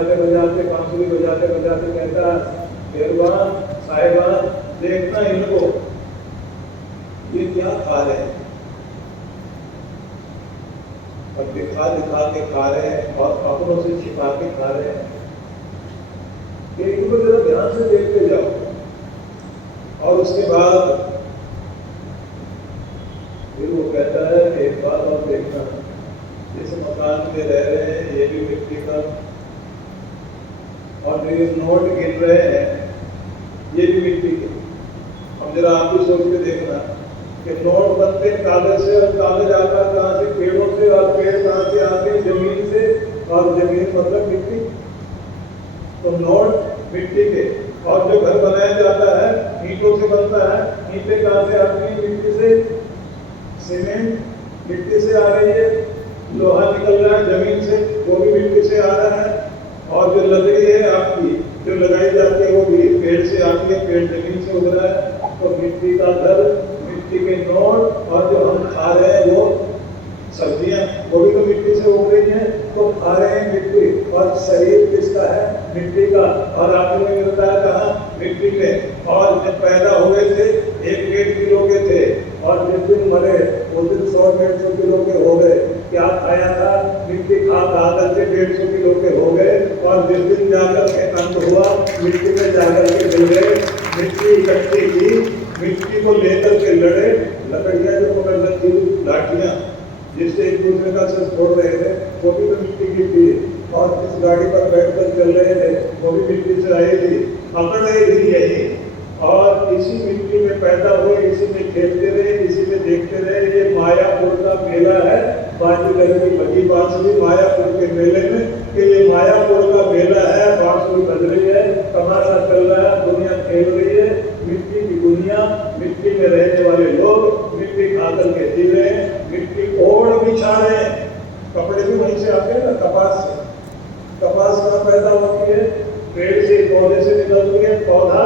बजाते बांसुरी बजाते बजाते कहता, शेरवा साहिबा देखना इनको, ये क्या खा रहे हैं, अब दिखा दिखा के खा रहे हैं और कपड़ों से छिपा के खा रहे हैं। कि इनको जरा ध्यान से देखते जाओ। और उसके बाद फिर वो कहता है कि एक बात और देखना, जिस मकान में रह रहे हैं ये भी मिट्टी का, और जो नोट गिन रहे हैं ये भी मिट्टी के। अब जरा आप भी सोच के देखना कि नोट बनते कागज से, और कागज आता कहाँ से, पेड़ों से, और पेड़ कहाँ से आते, जमीन से, और जमीन मतलब मिट्टी। तो नोट मिट्टी के, और जो घर बनाया जाता है ईंटों से बनता है, ईंटें कहाँ से आती हैं, मिट्टी से। सीमेंट मिट्टी से आ रही है, लोहा निकल रहा है जमीन से, वो भी मिट्टी से आ रहा है। और जो लकड़ी है आपकी जो लगाई जाती है वो भी पेड़ से आती है, पेड़ जमीन से उग रहा है। तो मिट्टी का घर, मिट्टी के नोट, और जो हम खा रहे हैं वो सब्जियां, वो भी तो मिट्टी से उग रही हैं, तो खा रहे हैं मिट्टी। और शरीर किसका है, मिट्टी का। और आदमी मिलता है कहाँ, मिट्टी में। और जब पैदा हुए थे 1-1.5 किलो के थे, और जिस दिन मरे उस दिन 100-150 किलो के हो गए। क्या खाया था, मिट्टी खा करके 150 किलो के हो गए। और जिस दिन जाकर के अंत हुआ, मिट्टी में जाकर के मिल गए। मिट्टी इकट्ठी की, मिट्टी को लेकर के लड़े, लकड़ियां जो पकड़ रखी लाठियां जिससे एक दूसरे का सिर फोड़ रहे थे, वो भी तो मिट्टी की थी। और जिस गाड़ी पर बैठकर चल रहे थे वो भी मिट्टी से आई थी, अकड़े भी यही। और इसी मिट्टी में पैदा हुए, इसी में खेलते रहे, इसी में देखते रहे। ये मायापुर का मेला है, बाजीगर की बजी बांसुरी मायापुर के मेले में, कि ये मायापुर का मेला है, बांसुरी बज रही है, तमाशा चल रहा है, दुनिया खेल रही है। मिट्टी की दुनिया, मिट्टी में रहने वाले लोग मिट्टी खा करके जी रहे हैं, मिट्टी ओढ़ बिछा रहे हैं। कपड़े भी वहीं से आते हैं ना, कपास से। कपास कहाँ पैदा होती है, पेड़ से, पौधे से निकलती है। पौधा